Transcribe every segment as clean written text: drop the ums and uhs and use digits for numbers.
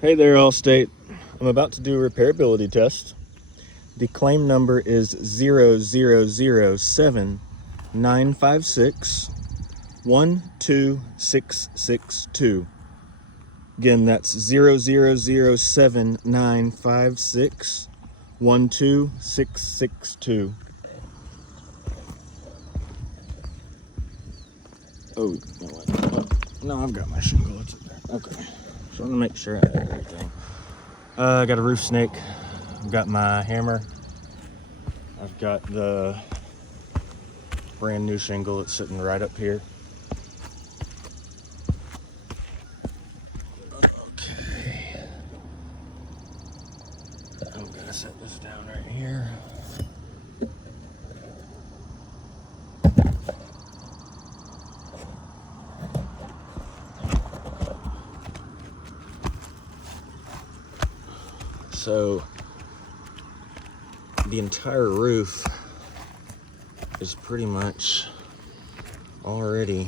Hey there, Allstate. I'm about to do a repairability test. The claim number is 0007956-12662. Again, that's 0007956-12662. Oh, no, wait. Oh, no, I've got my shingle. It's in there. Okay. So I'm gonna make sure I have everything. I got a roof snake. I've got my hammer. I've got the brand new shingle that's sitting right up here. Okay. I'm gonna set this down right here. So the entire roof is pretty much already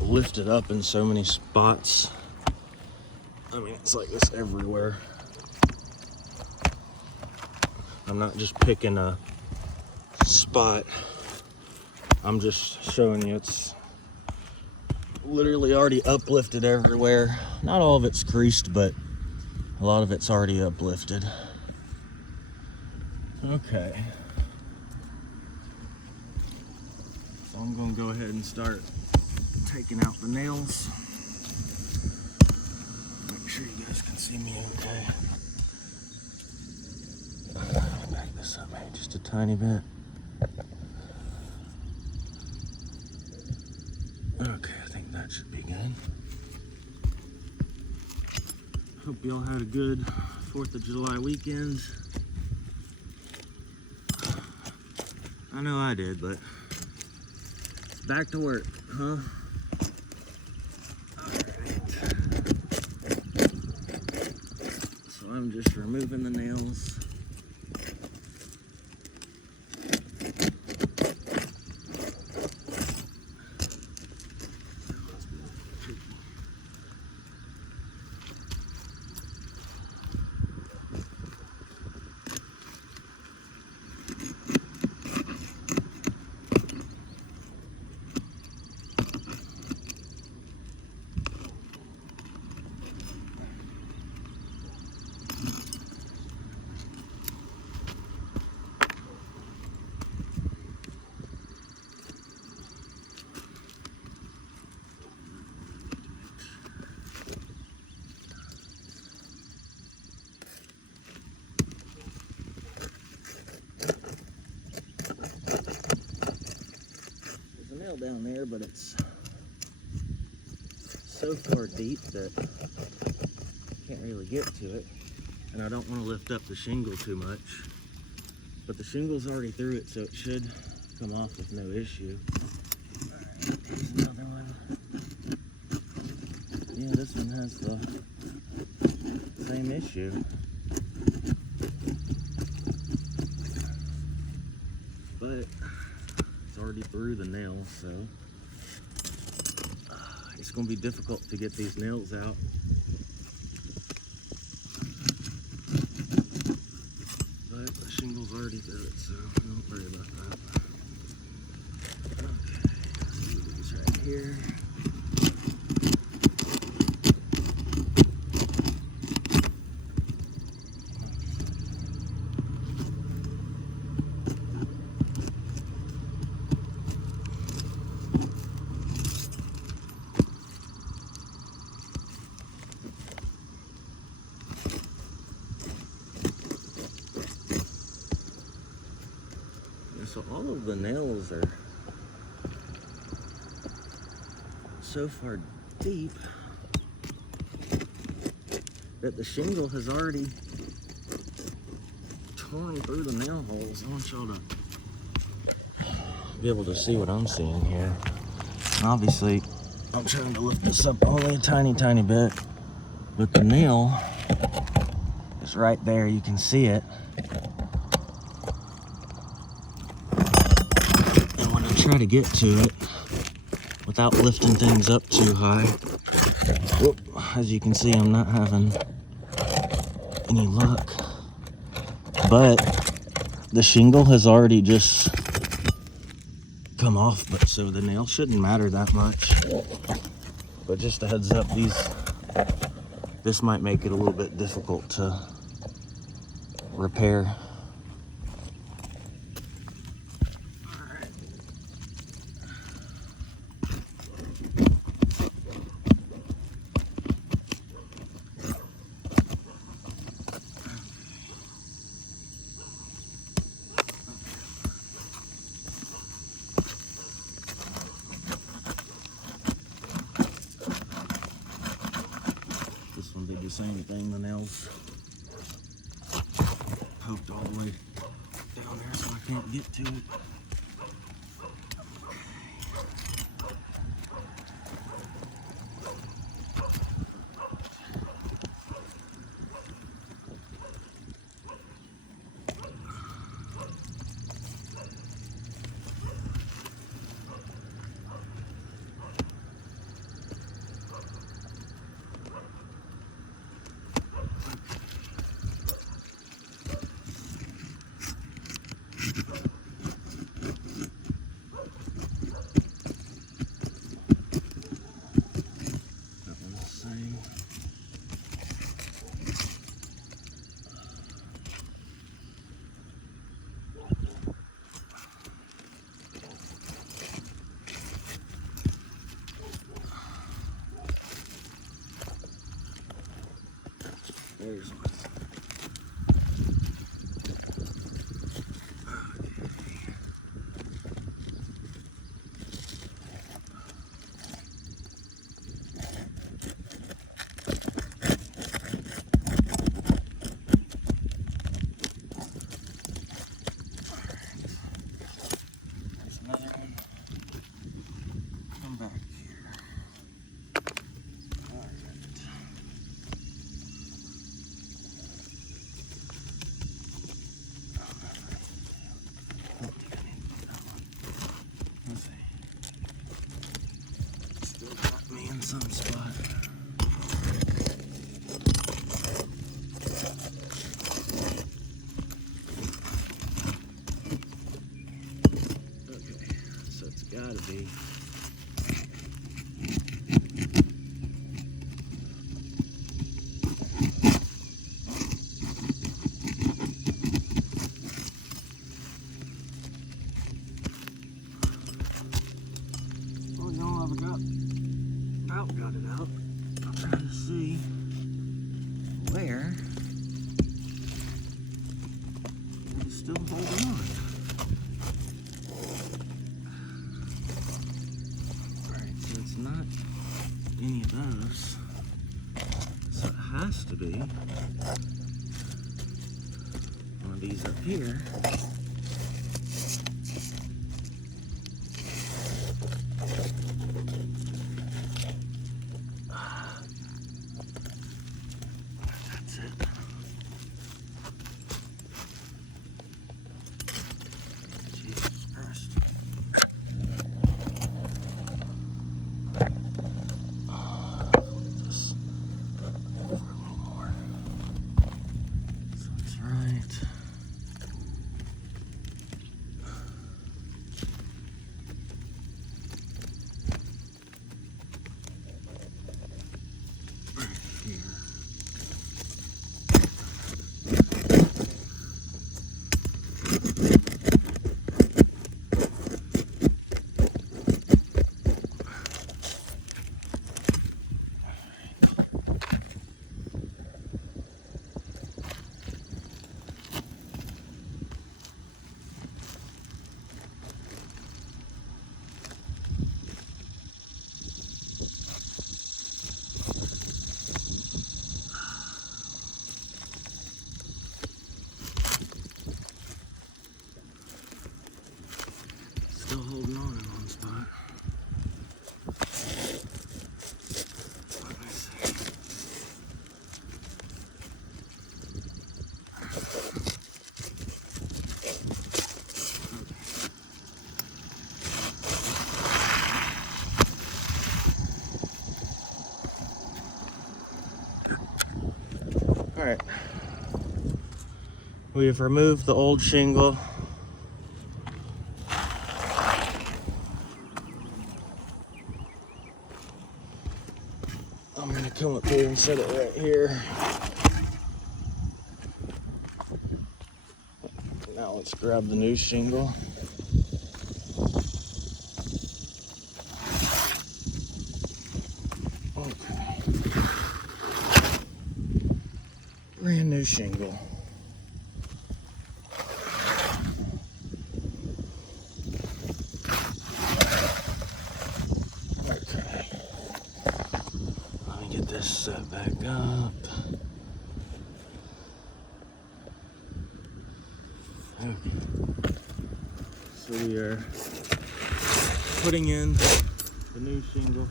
lifted up in so many spots. I mean, it's like this everywhere. I'm not just picking a spot. I'm just showing you it's literally already uplifted everywhere. Not all of it's creased, but a lot of it's already uplifted. Okay. So I'm gonna go ahead and start taking out the nails. Make sure you guys can see me okay. Back this up maybe just a tiny bit. Okay, I think that should be good. Hope y'all had a good 4th of July weekend. I know I did, but back to work, huh? Alright. So I'm just removing the nails. Down there, but it's so far deep that I can't really get to it, and I don't want to lift up the shingle too much, but the shingle's already through it, so it should come off with no issue. Alright, here's another one. Yeah, this one has the same issue, but it's already through the nail, so it's going to be difficult to get these nails out. But the shingle's already through it, so don't worry about that. Okay, let's do these right here. So all of the nails are so far deep that the shingle has already torn through the nail holes. I want y'all to be able to see what I'm seeing here. And obviously, I'm trying to lift this up only a tiny bit, but the nail is right there. You can see it. Try to get to it without lifting things up too high. Whoop. As you can see, I'm not having any luck. But the shingle has already just come off, but so the nail shouldn't matter that much. But just a heads up, this might make it a little bit difficult to repair. This one did the same thing, the nails poked all the way down there so I can't get to it. There's one. There's another one. Come back here. All right. Still got me in some spot. Okay, so it's gotta be. Well, y'all, I've got it out. I'm trying to see where it's still holding on. Alright, so it's not any of those. So it has to be one of these up here. That's it. Jesus Christ. This over a little more. So it's right All right. We have removed the old shingle. I'm gonna come up here and set it right here. Now let's grab the new shingle. Okay. Brand new shingle. Okay. Let me get this set back up. Okay. So we are putting in the new shingle.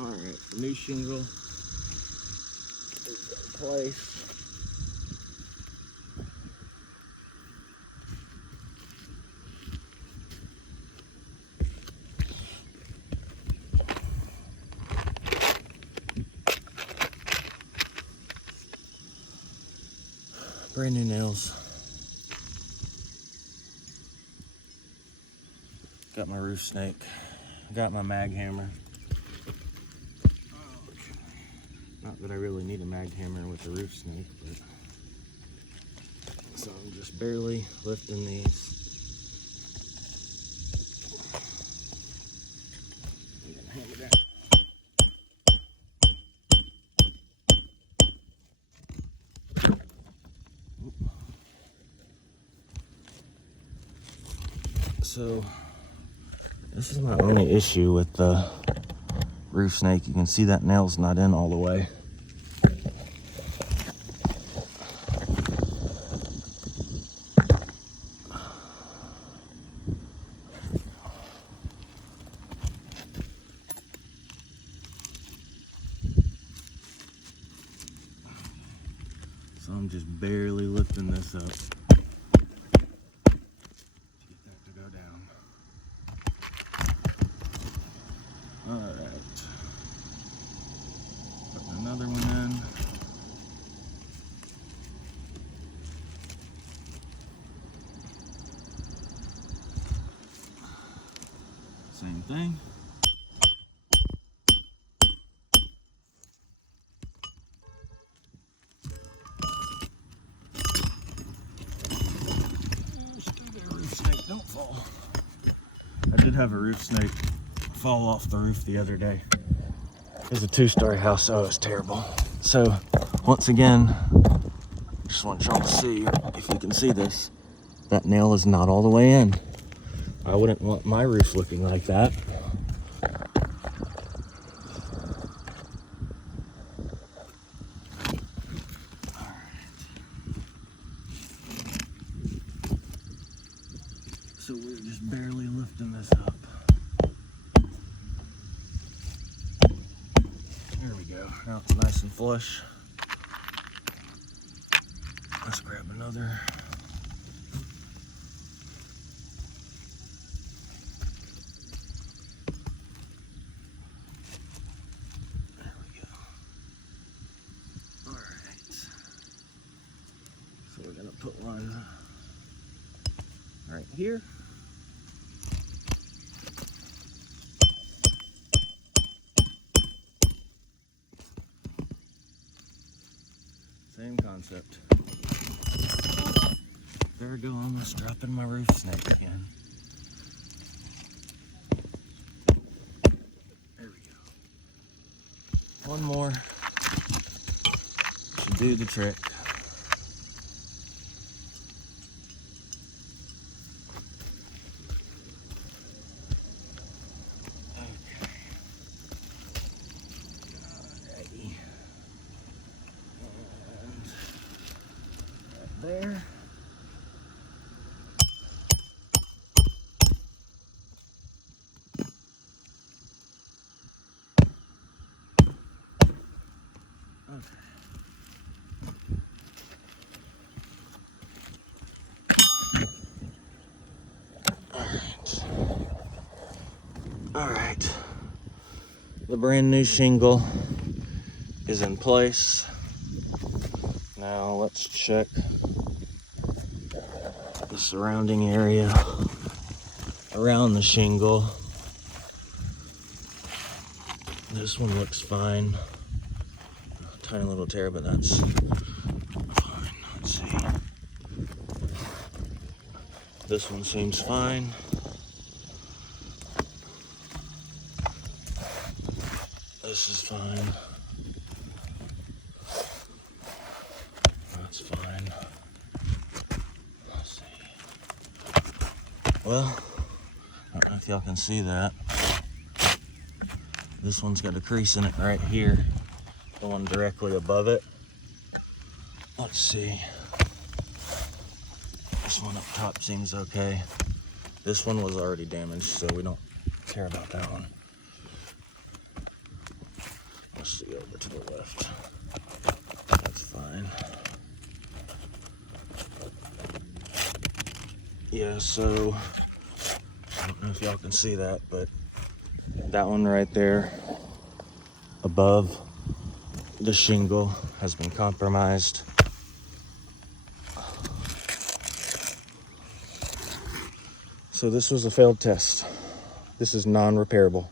All right, the new shingle is in place. Brand new nails. Got my roof snake. Got my mag hammer. Not that I really need a mag hammer with a roof snake, but so I'm just barely lifting these. I'm gonna hammer down. So this is my only issue with the roof snake. You can see that nail's not in all the way. So I'm just barely lifting this up. Get that to go down. Alright. Putting another one in. Same thing. Roof snake, don't fall. I did have a roof snake fall off the roof the other day. It was a 2-story house, so it was terrible. So once again, just want y'all to see, if you can see this, that nail is not all the way in. I wouldn't want my roof looking like that. So we're just barely lifting this up. There we go. Now it's nice and flush. Let's grab another. There we go. All right. So we're gonna put one right here. Same concept. There we go, almost dropping my roof snake again. There we go. One more should do the trick. There. brand new shingle is in place. Now let's check the surrounding area around the shingle. This one looks fine. Tiny little tear, but that's fine. Let's see. This one seems fine. This is fine. That's fine. Let's see. Well, I don't know if y'all can see that. This one's got a crease in it right here. The one directly above it. Let's see. This one up top seems okay. This one was already damaged, so we don't care about that one. Let's see over to the left. That's fine. Yeah, so I don't know if y'all can see that, but that one right there above the shingle has been compromised. So this was a failed test. This is non-repairable.